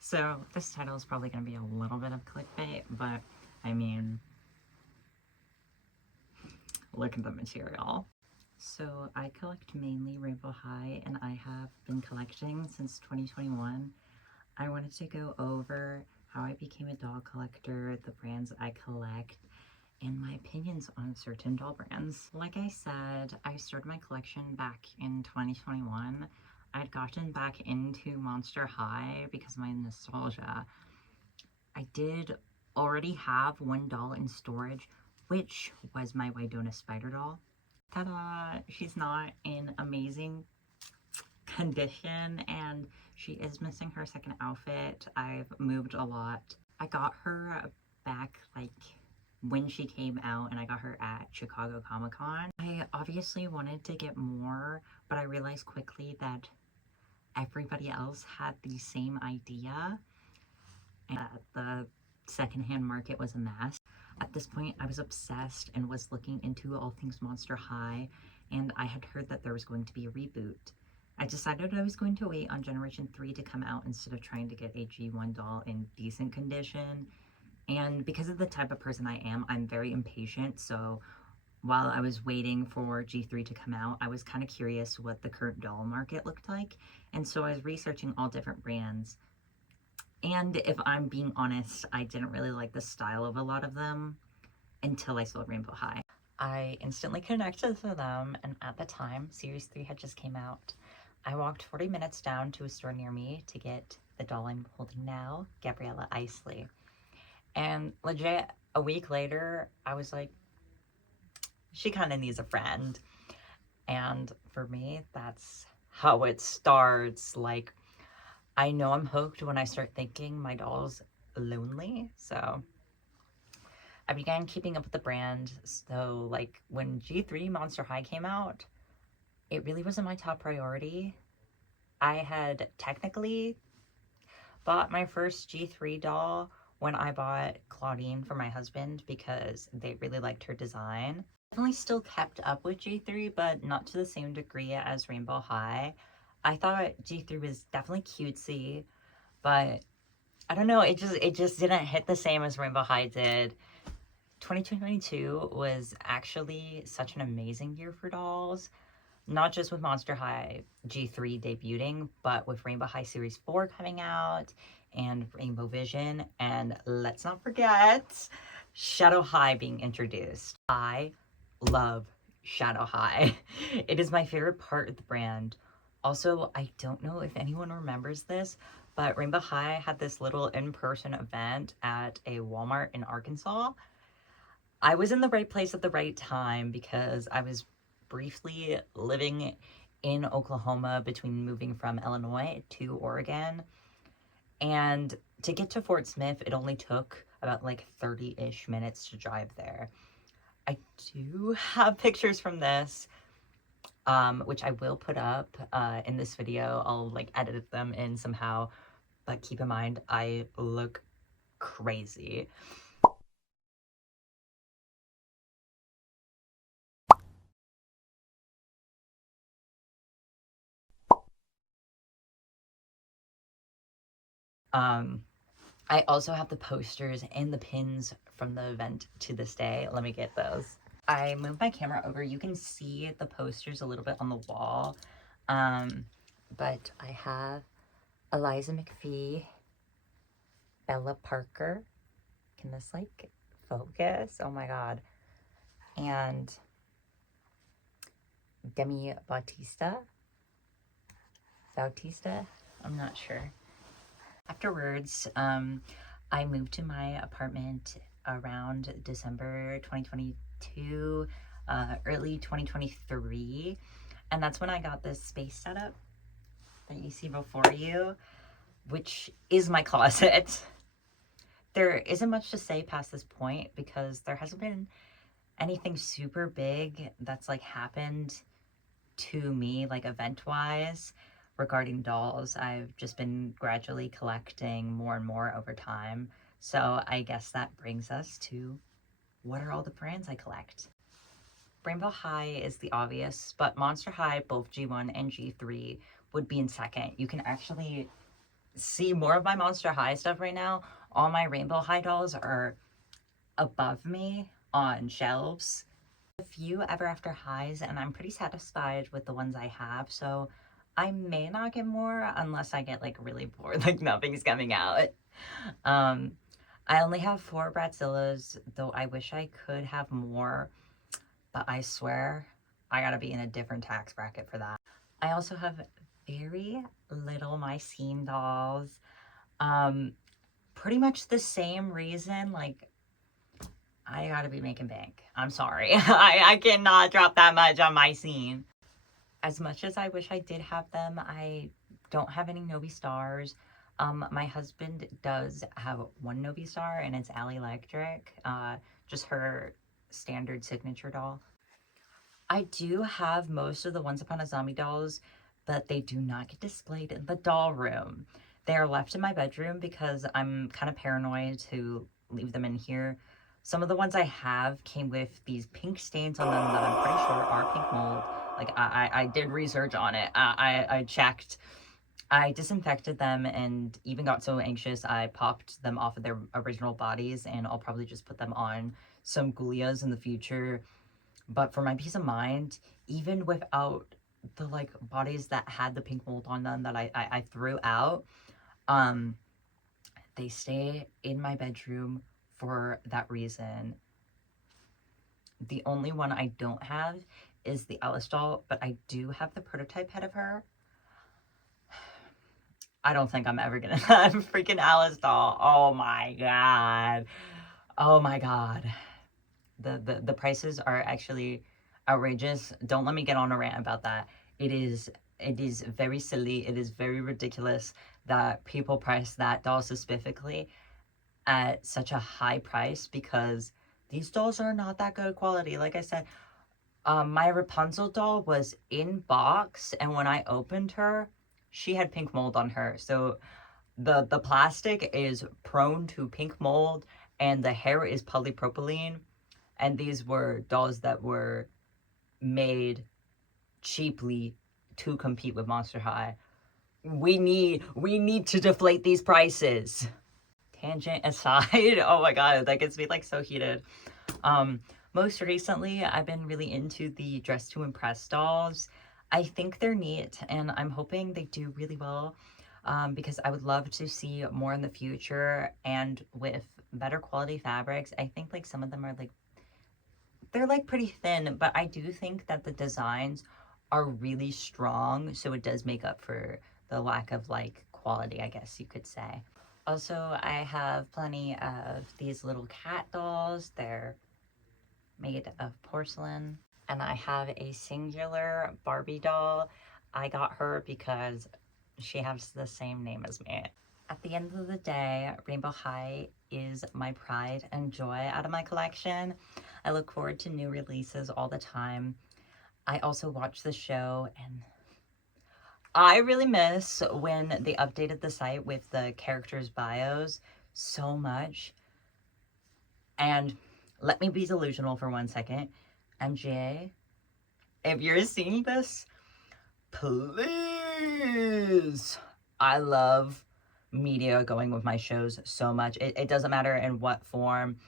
So this title is probably going to be a little bit of clickbait, but I mean, look at the material. So I collect mainly Rainbow High, and I have been collecting since 2021. I wanted to go over how I became a doll collector, the brands I collect, and my opinions on certain doll brands. Like I said, I started my collection back in 2021. I'd gotten back into Monster High because of my nostalgia. I did already have one doll in storage, which was my Widona spider doll. Ta-da! She's not in amazing condition, and she is missing her second outfit. I've moved a lot. I got her back like when she came out, and I got her at Chicago Comic-Con. I obviously wanted to get more, but I realized quickly that everybody else had the same idea, and the secondhand market was a mess. At this point, I was obsessed and was looking into all things Monster High, and I had heard that there was going to be a reboot. I decided I was going to wait on Generation 3 to come out instead of trying to get a G1 doll in decent condition. And because of the type of person I am, I'm very impatient, so while I was waiting for G3 to come out, I was kind of curious what the current doll market looked like, and so I was researching all different brands. And if I'm being honest, I didn't really like the style of a lot of them until I saw Rainbow High. I instantly connected to them, and at the time, Series 3 had just came out. I walked 40 minutes down to a store near me to get the doll I'm holding now, Gabriella Isley. And legit, a week later, I was like, she kind of needs a friend. And for me, that's how it starts. Like, I know I'm hooked when I start thinking my doll's lonely, so I began keeping up with the brand. So like when G3 Monster High came out, it really wasn't my top priority. I had technically bought my first G3 doll when I bought Claudine for my husband because they really liked her design. Definitely still kept up with G3, but not to the same degree as Rainbow High. I thought G3 was definitely cutesy, but I don't know, it just didn't hit the same as Rainbow High did. 2022 was actually such an amazing year for dolls, not just with Monster High G3 debuting, but with Rainbow High Series 4 coming out and Rainbow Vision, and let's not forget Shadow High being introduced. I love Shadow High. It is my favorite part of the brand. Also, I don't know if anyone remembers this, but Rainbow High had this little in-person event at a Walmart in Arkansas. I was in the right place at the right time because I was briefly living in Oklahoma between moving from Illinois to Oregon. And to get to Fort Smith, it only took about like 30-ish minutes to drive there. I do have pictures from this, which I will put up in this video. I'll like edit them in somehow, but keep in mind, I look crazy. I also have the posters and the pins from the event to this day. Let me get those. I moved my camera over. You can see the posters a little bit on the wall. But I have Eliza McPhee, Bella Parker. Can this like focus? Oh my god. And Demi Bautista. I'm not sure. Afterwards, I moved to my apartment around December 2022, early 2023, and that's when I got this space setup that you see before you, which is my closet. There isn't much to say past this point because there hasn't been anything super big that's like happened to me, like event-wise. Regarding dolls, I've just been gradually collecting more and more over time. So I guess that brings us to what are all the brands I collect? Rainbow High is the obvious, but Monster High, both G1 and G3, would be in second. You can actually see more of my Monster High stuff right now. All my Rainbow High dolls are above me on shelves. A few Ever After Highs, and I'm pretty satisfied with the ones I have, so I may not get more unless I get like really bored, like nothing's coming out. Um, I only have 4 Bradzillas, though I wish I could have more, but I swear I gotta be in a different tax bracket for that. I also have very little Mycene dolls. Pretty much the same reason, like, I gotta be making bank. I'm sorry. I cannot drop that much on Mycene. As much as I wish I did have them, I don't have any Novi stars. My husband does have one Novi star, and it's Ally Electric, just her standard signature doll. I do have most of the Once Upon a Zombie dolls, but they do not get displayed in the doll room. They are left in my bedroom because I'm kind of paranoid to leave them in here. Some of the ones I have came with these pink stains on them that I'm pretty sure are pink mold. Like, I did research on it. I checked. I disinfected them and even got so anxious I popped them off of their original bodies, and I'll probably just put them on some Ghoulias in the future. But for my peace of mind, even without the like bodies that had the pink mold on them that I threw out, um, they stay in my bedroom for that reason. The only one I don't have is the Alice doll, but I do have the prototype head of her. I don't think I'm ever gonna have a freaking Alice doll. Oh my god. Oh my god. The prices are actually outrageous. Don't let me get on a rant about that. It is very silly. It is very ridiculous that people price that doll specifically at such a high price, because these dolls are not that good quality. Like I said, my Rapunzel doll was in box, and when I opened her, she had pink mold on her. So the plastic is prone to pink mold, and the hair is polypropylene. And these were dolls that were made cheaply to compete with Monster High. We need to deflate these prices. Tangent aside, oh my god, that gets me like so heated. Most recently, I've been really into the Dress to Impress dolls. I think they're neat, and I'm hoping they do really well, because I would love to see more in the future, and with better quality fabrics. I think like some of them are like, they're like pretty thin, but I do think that the designs are really strong, so it does make up for the lack of like quality, I guess you could say. Also, I have plenty of these little cat dolls. They're made of porcelain. And I have a singular Barbie doll. I got her because she has the same name as me. At the end of the day, Rainbow High is my pride and joy out of my collection. I look forward to new releases all the time. I also watch the show, and I really miss when they updated the site with the characters' bios so much. And let me be delusional for 1 second. MJ, if you're seeing this, please. I love media going with my shows so much. It doesn't matter in what form.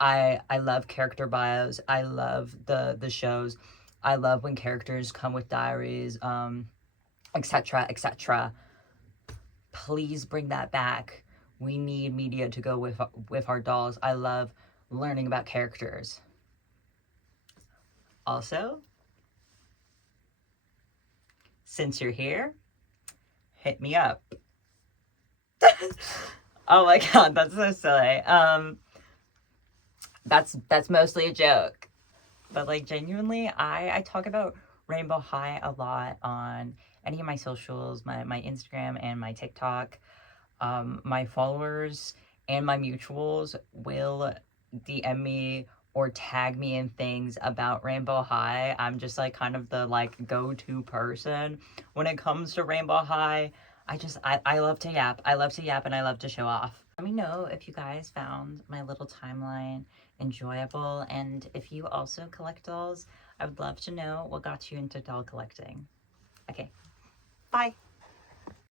I love character bios. I love the shows. I love when characters come with diaries, etc., etc. Please bring that back. We need media to go with our dolls. I love learning about characters. Also, since you're here, hit me up. Oh my god, that's so silly. That's mostly a joke. But like genuinely, I talk about Rainbow High a lot on any of my socials, my Instagram and my TikTok. My followers and my mutuals will DM me or tag me in things about Rainbow High. I'm just like kind of the like go-to person when it comes to Rainbow High. I love to yap. I love to yap, and I love to show off. Let me know if you guys found my little timeline enjoyable, and if you also collect dolls, I would love to know what got you into doll collecting. Okay, bye.